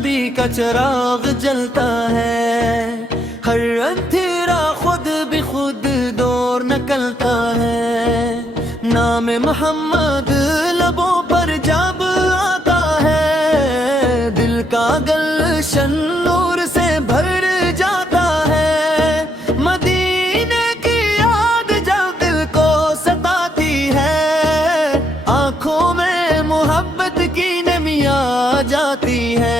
نبی کا چراغ جلتا ہے، ہر اندھیرا خود بھی خود دور نکلتا ہے، نام محمد لبوں پر جب آتا ہے، دل کا گلشن نور سے بھر جاتا ہے، مدینے کی یاد جب دل کو ستاتی ہے، آنکھوں میں محبت کی نمی آ جاتی ہے،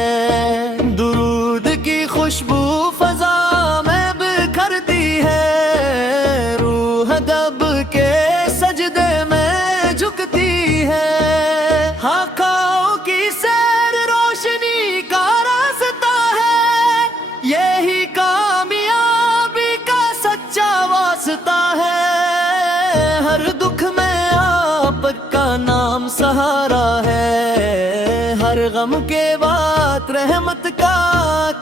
درود کی خوشبو فضا میں بکھرتی ہے، روح دب کے سجدے میں جھکتی ہے، آقاؤں کی سیر روشنی کا راستہ ہے، یہی کامیابی کا سچا واسطہ ہے، ہر دکھ میں آپ کا نام سہارا ہے، ہر غم کے بعد رحمت کا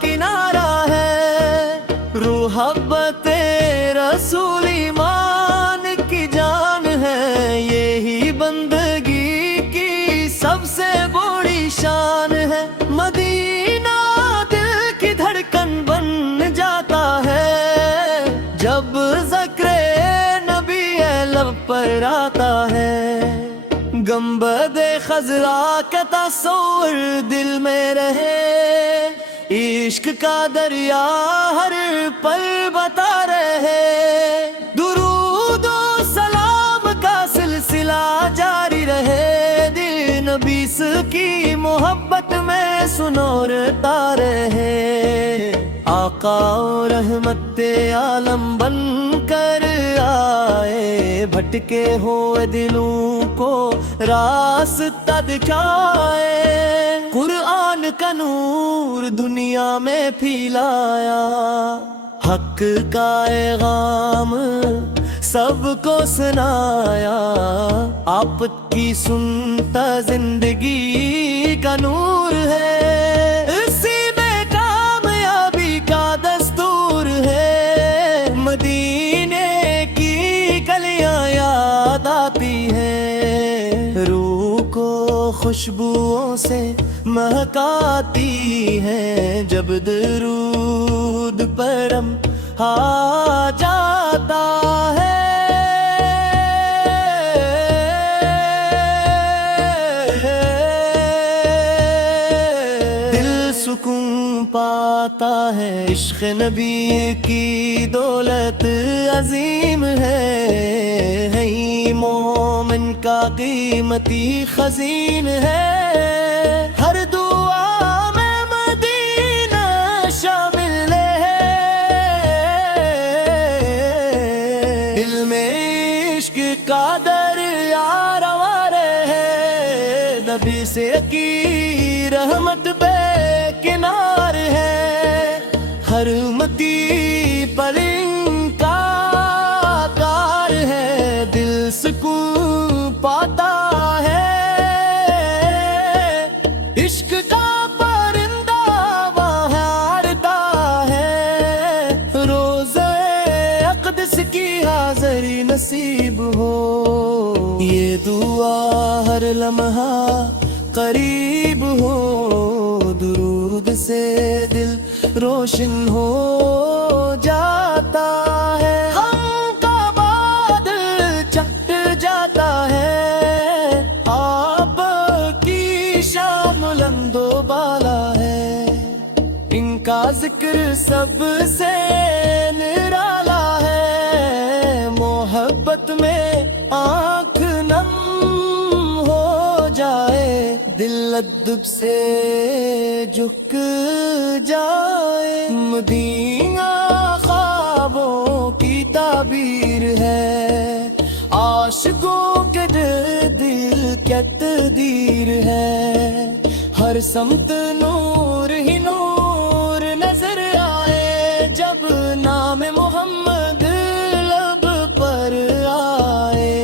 کنارہ ہے، محبت رسول ایمان کی جان ہے، یہی بندگی کی سب سے بڑی شان ہے، مدینہ دل کی دھڑکن بن جاتا ہے، جب ذکر نبی لب پر آتا ہے، گنبد خضرا کا تصور دل میں رہے، عشق کا دریا ہر پل بتا رہے، درود و سلام کا سلسلہ جاری رہے، دل نبیس کی محبت میں سنورتا رہے، آقا و رحمت عالم بن کر آئے، بھٹکے ہوئے دلوں کو راستہ دکھائے، قرآن کا نور دنیا میں پھیلایا، حق کا پیغام سب کو سنایا، آپ کی سنتا زندگی کا نور ہے، اسی میں کامیابی کا دستور ہے، مدینے کی گلیاں یاد آتی ہیں، روح کو خوشبوؤں سے مہکاتی ہیں، جب درود پرم آ جاتا ہے، دل سکون پاتا ہے، عشق نبی کی دولت عظیم ہے، مومن کا قیمتی خزین ہے، ہر دعا میں مدینہ شامل ہے، دل میں عشق کا دریا روا رہے، نبی سے کی رحمت بے کنار ہے، ہر امتی پر ان کا کار ہے، دل سکون پاتا ہے، عشق کا پرندہ وہاں اڑتا ہے، روزہ اقدس کی حاضری نصیب ہو، یہ دعا ہر لمحہ قریب ہو، درود سے دل روشن ہو جاتا ہے، غم کا بادل چھٹ جاتا ہے، آپ کی شان بلند و بالا ہے، ان کا ذکر سب سے نرالا ہے، محبت میں آنکھ نم ہو جائے، دل ادب سے جھک جائے، مدینہ خوابوں کی تعبیر ہے، عاشقوں کے دل کیا تقدیر ہے، ہر سمت نور ہی نور نظر آئے، جب نام محمد لب پر آئے،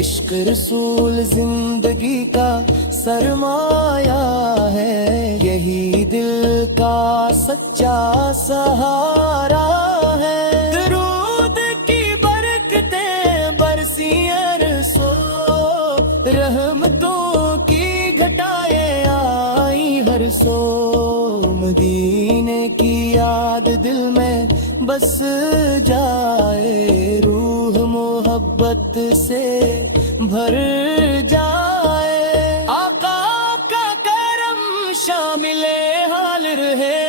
عشق رسول زندگی کا سرمایہ ہے، یہی دل کا سچا سہارا ہے، درود کی برکتیں برسی عرصوں، رحمتوں کی گھٹائیں آئی ہر سو، مدینے کی یاد دل میں بس جائے، روح محبت سے بھر جائے، آقا کا کرم شامل حال رہے،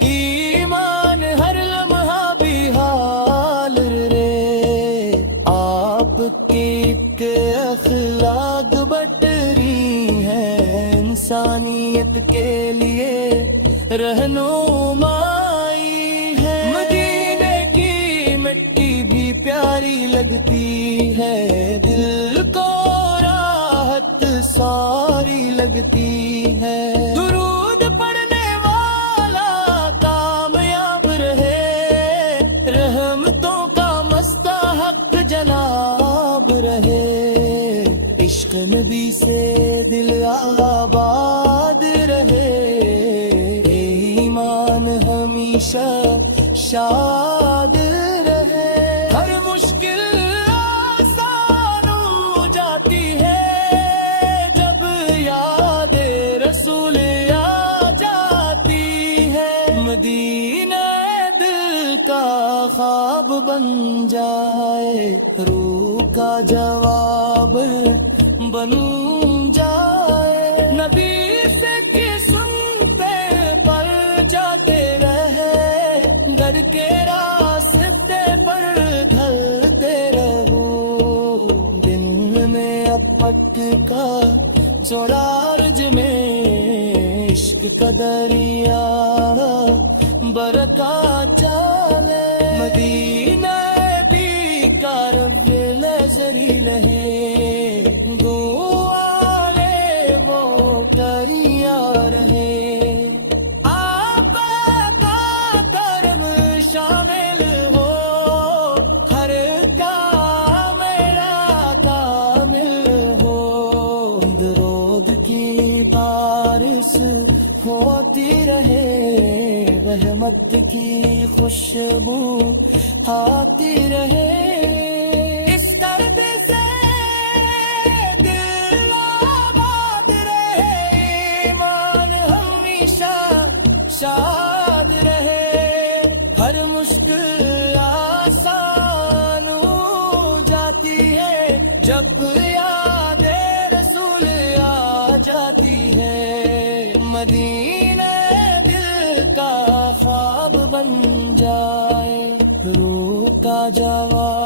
ایمان ہر لمحہ بھی حال رہے، آپ کے ایک اخلاق بٹری ہے، انسانیت کے لیے رہنمائی ہے، مدینے کی مٹی بھی پیاری لگتی ہے، دل کو راحت ساری لگتی ہے، درود پڑھنے والا کامیاب رہے، رحمتوں کا مستحق جناب رہے، عشق نبی سے دل آباد رہے، ایمان ہمیشہ شاد رہے، ہر مشکل آسان ہو جاتی ہے جب یاد رسول آ جاتی ہے، مدینہ دل کا خواب بن جائے، روح کا جواب بن جائے، نبی سے کی سنتے پر جاتے رہے، گھر کے راستے پر ڈھلتے رہو، دن میں اپک کا سورج میں عشق کا دریا برکا چلے، مدینہ بھی کا رب لذری لہے، دعا لے وہ دریا رہے، آپ کا کرم شامل ہو، ہر کام میرا کامل ہو، درود کی بارش ہوتی رہے، رحمت کی خوشبو آتی رہے، اس درد سے دل آباد رہے، ایمان ہمیشہ شاد رہے، ہر مشکل آسان ہو جاتی ہے جب یاد رسول آ جاتی ہے، مدینہ دل کا خواب بن جائے، روح کا جواب